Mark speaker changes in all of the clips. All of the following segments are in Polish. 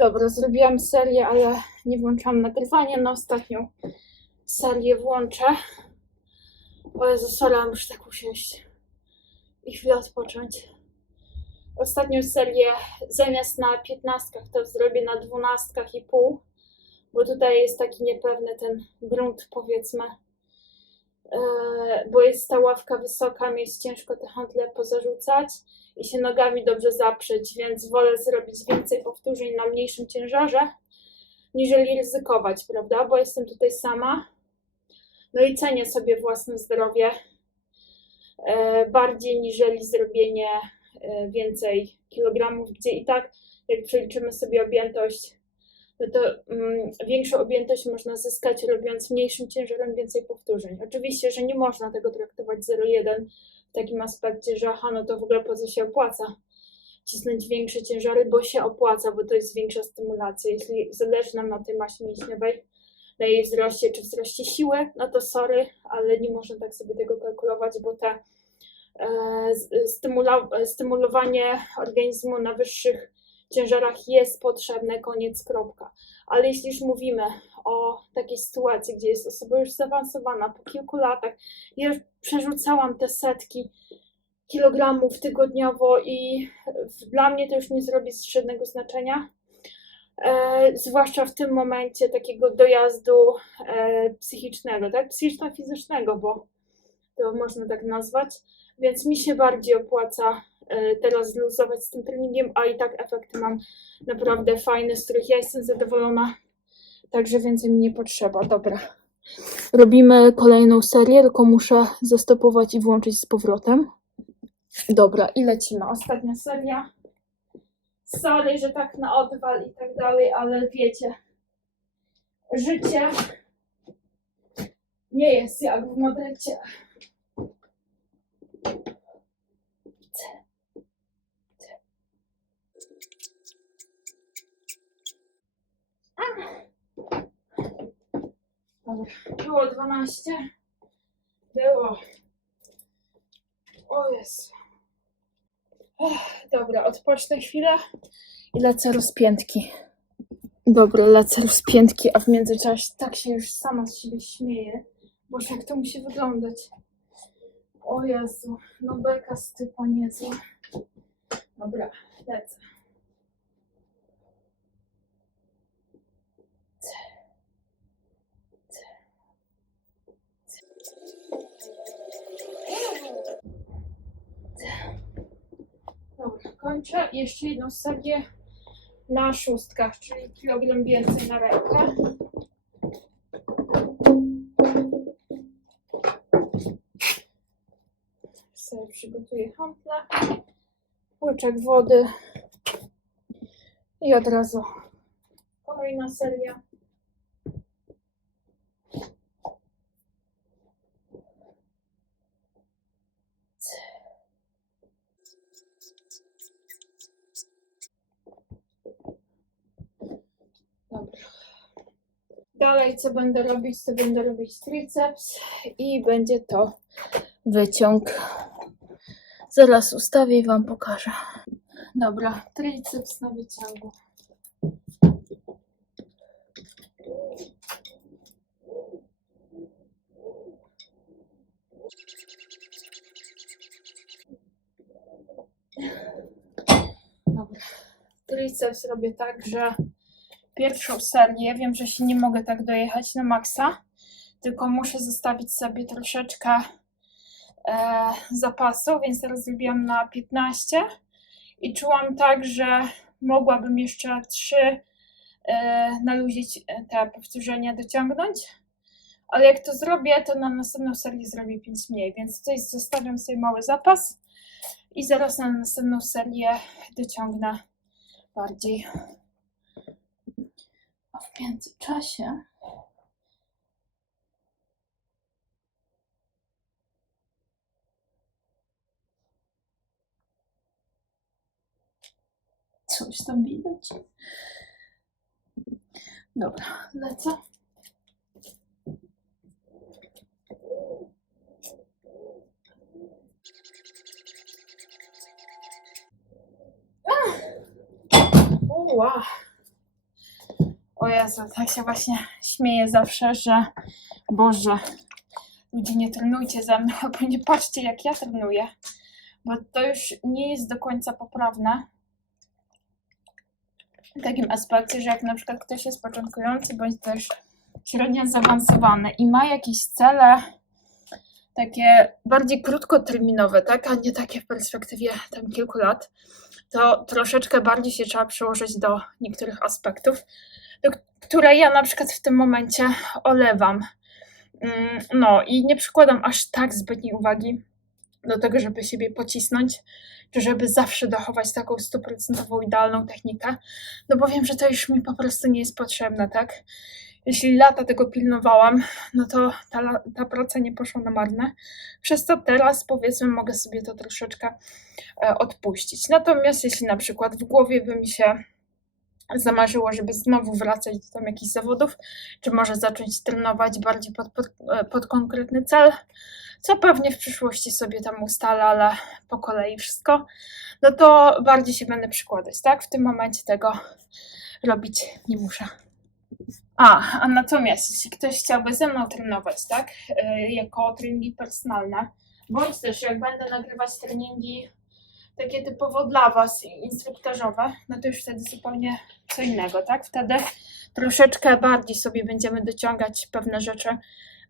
Speaker 1: Dobra, zrobiłam serię, ale nie włączam nagrywania. Na ostatnią serię włączę. O Jezu, sorry, muszę tak usiąść i chwilę odpocząć. Ostatnią serię zamiast na piętnastkach to zrobię na dwunastkach i pół, bo tutaj jest taki niepewny ten grunt, powiedzmy. Eee, bo jest ta ławka wysoka, mi jest ciężko te handle pozarzucać i się nogami dobrze zaprzeć, więc wolę zrobić więcej powtórzeń na mniejszym ciężarze, niżeli ryzykować, prawda? Bo jestem tutaj sama. No i cenię sobie własne zdrowie e, bardziej niżeli zrobienie e, więcej kilogramów, gdzie i tak, jak przeliczymy sobie objętość, to mm, większą objętość można zyskać robiąc mniejszym ciężarem więcej powtórzeń. Oczywiście, że nie można tego traktować 0,1 w takim aspekcie, że aha, no to w ogóle po co się opłaca cisnąć większe ciężary, bo się opłaca, bo to jest większa stymulacja. Jeśli zależy nam na tej masie mięśniowej, na jej wzroście czy wzroście siły, no to sorry, ale nie można tak sobie tego kalkulować, bo te e, stymula- stymulowanie organizmu na wyższych ciężarach jest potrzebne, koniec, kropka. Ale jeśli już mówimy o takiej sytuacji, gdzie jest osoba już zaawansowana po kilku latach, ja już przerzucałam te setki kilogramów tygodniowo i dla mnie to już nie zrobi żadnego znaczenia. E, zwłaszcza w tym momencie takiego dojazdu e, psychicznego, tak? Psychiczno-fizycznego, bo to można tak nazwać. Więc mi się bardziej opłaca teraz zluzować z tym treningiem, a i tak efekty mam naprawdę fajne, z których ja jestem zadowolona. Także więcej mi nie potrzeba. Dobra. Robimy kolejną serię, tylko muszę zastopować i włączyć z powrotem. Dobra, i lecimy. Ostatnia seria. Sorry, że tak na odwal i tak dalej, ale wiecie, życie nie jest jak w Madrycie. Dobra, było 12. Było. O. Ech, Dobra, odpocznę chwilę i lecę rozpiętki. Dobra, lecę rozpiętki, a w międzyczasie tak się już sama z siebie śmieję. Boże, jak to musi wyglądać. O Jezu, no beka z typa niezła. Dobra, lecę. Dobra, kończę. Jeszcze jedną serię na szóstkach, czyli kilogram więcej na rękę. Sobie przygotuję handlę, łyczek wody i od razu kolejna seria. Dalej, co będę robić, to będę robić triceps i będzie to wyciąg. Zaraz ustawię i Wam pokażę. Dobra, triceps na wyciągu. Dobra. Triceps robię tak, że pierwszą serię wiem, że się nie mogę tak dojechać na maksa, tylko muszę zostawić sobie troszeczkę e, zapasu, więc teraz zrobiłam na 15 i czułam tak, że mogłabym jeszcze 3 e, naluzić e, te powtórzenia, dociągnąć. Ale jak to zrobię, to na następną serię zrobię 5 mniej, więc tutaj zostawiam sobie mały zapas i zaraz na następną serię dociągnę bardziej. A w międzyczasie coś tam widać. Dobra, lecę. Uła. O Jezu, tak się właśnie śmieję zawsze, że Boże, ludzie nie trenujcie ze mną, albo nie patrzcie jak ja trenuję, bo to już nie jest do końca poprawne. W takim aspekcie, że jak na przykład ktoś jest początkujący, bądź też średnio zaawansowany i ma jakieś cele takie bardziej krótkoterminowe, tak, a nie takie w perspektywie tam kilku lat, to troszeczkę bardziej się trzeba przyłożyć do niektórych aspektów, które ja na przykład w tym momencie olewam. Mm, No i nie przykładam aż tak zbytniej uwagi do tego, żeby siebie pocisnąć, czy żeby zawsze dochować taką stuprocentową idealną technikę, no bo wiem, że to już mi po prostu nie jest potrzebne, tak? Jeśli lata tego pilnowałam, no to ta, ta praca nie poszła na marne. Przez to teraz powiedzmy mogę sobie to troszeczkę e, odpuścić. Natomiast jeśli na przykład w głowie by mi się zamarzyło, żeby znowu wracać do tam jakichś zawodów, czy może zacząć trenować bardziej pod, pod, e, pod konkretny cel, co pewnie w przyszłości sobie tam ustalę, ale po kolei wszystko, no to bardziej się będę przykładać, tak? W tym momencie tego robić nie muszę. A, a natomiast jeśli ktoś chciałby ze mną trenować, tak, e, jako treningi personalne, bądź też jak będę nagrywać treningi takie typowo dla Was, instruktażowe, no to już wtedy zupełnie co innego, tak? Wtedy troszeczkę bardziej sobie będziemy dociągać pewne rzeczy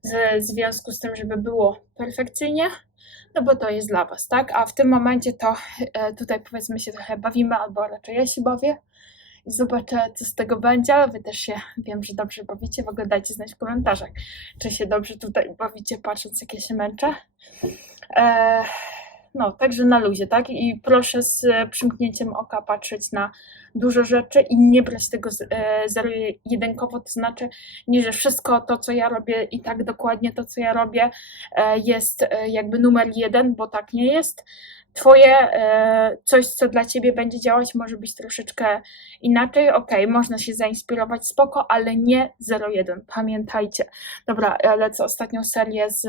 Speaker 1: w związku z tym, żeby było perfekcyjnie, no bo to jest dla Was, tak? A w tym momencie to e, tutaj powiedzmy się trochę bawimy, albo raczej ja się bawię i zobaczę, co z tego będzie, Wy też się wiem, że dobrze bawicie. W ogóle dajcie znać w komentarzach, czy się dobrze tutaj bawicie, patrząc, jak ja się męczę. E, no, także na luzie, tak? I proszę z przymknięciem oka patrzeć na dużo rzeczy i nie brać tego e, zero-jedynkowo, to znaczy nie, że wszystko to, co ja robię i tak dokładnie to, co ja robię e, jest e, jakby numer jeden, bo tak nie jest. Twoje coś, co dla ciebie będzie działać, może być troszeczkę inaczej. Okej, można się zainspirować, spoko, ale nie 0-1. Pamiętajcie. Dobra, lecę ostatnią serię z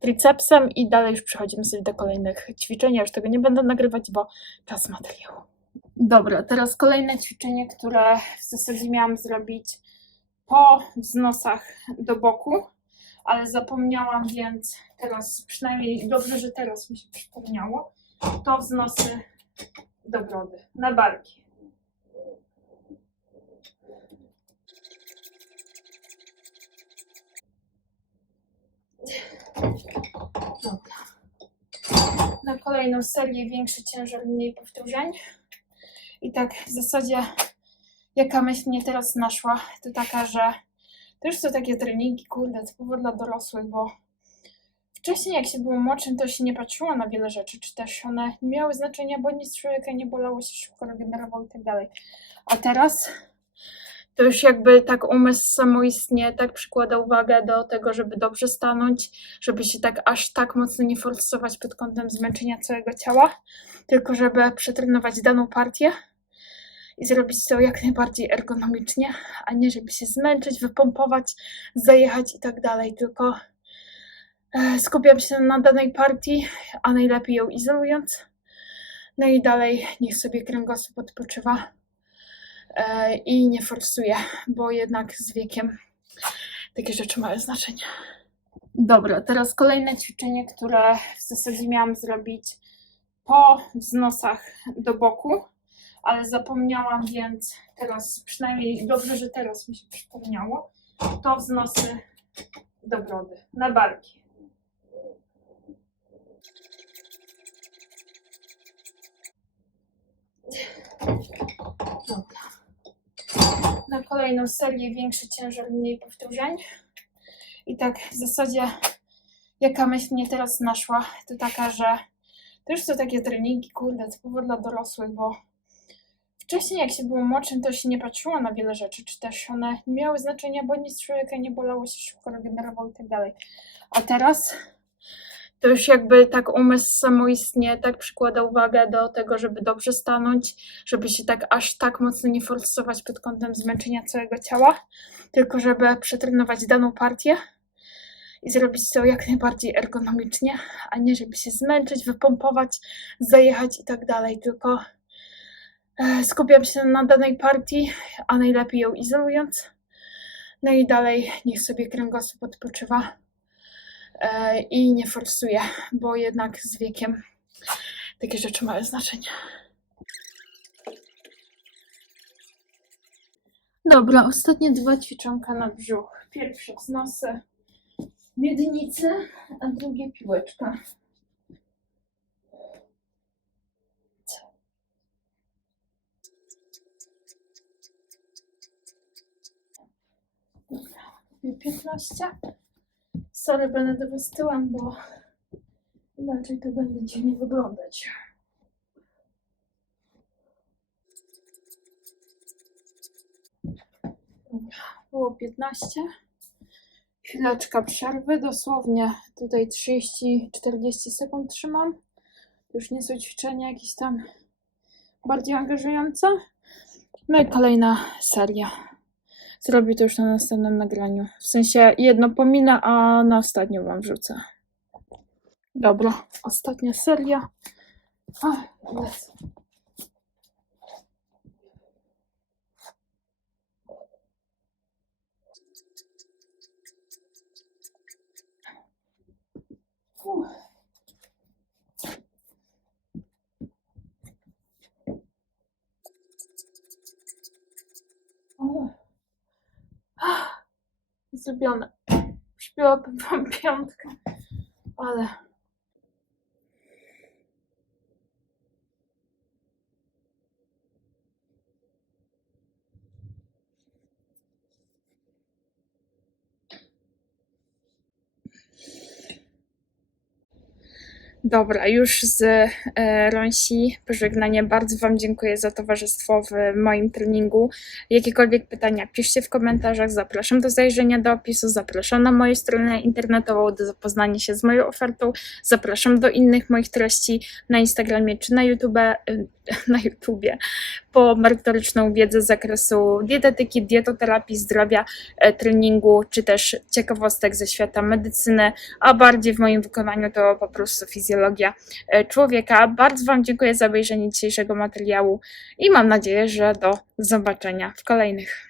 Speaker 1: tricepsem i dalej już przechodzimy sobie do kolejnych ćwiczeń. Ja już tego nie będę nagrywać, bo czas materiału. Dobra, teraz kolejne ćwiczenie, które w zasadzie miałam zrobić po wznosach do boku, ale zapomniałam, więc teraz, przynajmniej dobrze, że teraz mi się przypomniało, to wznosy do brody, na barki. Kolejną serię większy ciężar, mniej powtórzeń. I tak w zasadzie jaka myśl mnie teraz naszła, to taka, że to już są takie treningi, kurde, typowo dla dorosłych, bo wcześniej jak się było młodszym, to się nie patrzyło na wiele rzeczy, czy też one nie miały znaczenia, bo nic człowieka nie bolało, się szybko regenerował i tak dalej. A teraz to już jakby tak umysł samoistnie tak przykłada uwagę do tego, żeby dobrze stanąć, żeby się tak aż tak mocno nie forsować pod kątem zmęczenia całego ciała, tylko żeby przetrenować daną partię i zrobić to jak najbardziej ergonomicznie, a nie żeby się zmęczyć, wypompować, zajechać i tak dalej, tylko e, skupiam się na danej partii, a najlepiej ją izolując. No i dalej niech sobie kręgosłup odpoczywa i nie forsuje, bo jednak z wiekiem takie rzeczy mają znaczenie. Dobra, teraz kolejne ćwiczenie, które w zasadzie miałam zrobić po wznosach do boku, ale zapomniałam, więc teraz, przynajmniej dobrze, że teraz mi się przypomniało, to wznosy do brody, na barki. Dobra. Na kolejną serię większy ciężar, mniej powtórzeń. I tak w zasadzie jaka myśl mnie teraz naszła, to taka, że to już są takie treningi, kurde, typowo dla dorosłych, bo wcześniej jak się było młodszym, to się nie patrzyło na wiele rzeczy, czy też one nie miały znaczenia, bo nic człowieka nie bolało, się szybko regenerował i tak dalej. A teraz to już jakby tak umysł samoistnie tak przykłada uwagę do tego, żeby dobrze stanąć, żeby się tak aż tak mocno nie forsować pod kątem zmęczenia całego ciała, tylko żeby przetrenować daną partię i zrobić to jak najbardziej ergonomicznie, a nie żeby się zmęczyć, wypompować, zajechać i tak dalej, tylko E, Skupiam się na danej partii, a najlepiej ją izolując. No i dalej niech sobie kręgosłup odpoczywa i nie forsuje, bo jednak z wiekiem takie rzeczy mają znaczenie. Dobra, ostatnie dwa ćwiczonka na brzuch. Pierwsze wznosy miednicy, a drugie piłeczka. Dobra, robię 15. Sorry, będę do was tyłem, bo inaczej to będzie dziwnie wyglądać. Było 15. Chwileczka przerwy, dosłownie tutaj 30-40 sekund trzymam. Już nie są ćwiczenia jakieś tam bardziej angażujące. No i kolejna seria. Zrobię to już na następnym nagraniu. W sensie jedno pominę, a na ostatnią wam wrzucę. Dobra, ostatnia seria. Ach, lecę. Zrobione. Przybiłabym wam piątkę, ale Dobra, już z e, Ronsi pożegnanie. Bardzo Wam dziękuję za towarzystwo w moim treningu. Jakiekolwiek pytania piszcie w komentarzach. Zapraszam do zajrzenia do opisu. Zapraszam na moją stronę internetową do zapoznania się z moją ofertą. Zapraszam do innych moich treści na Instagramie czy na YouTube. Na YouTubie po merytoryczną wiedzę z zakresu dietetyki, dietoterapii, zdrowia, e, treningu, czy też ciekawostek ze świata medycyny, a bardziej w moim wykonaniu to po prostu fizjologia e, człowieka. Bardzo Wam dziękuję za obejrzenie dzisiejszego materiału i mam nadzieję, że do zobaczenia w kolejnych.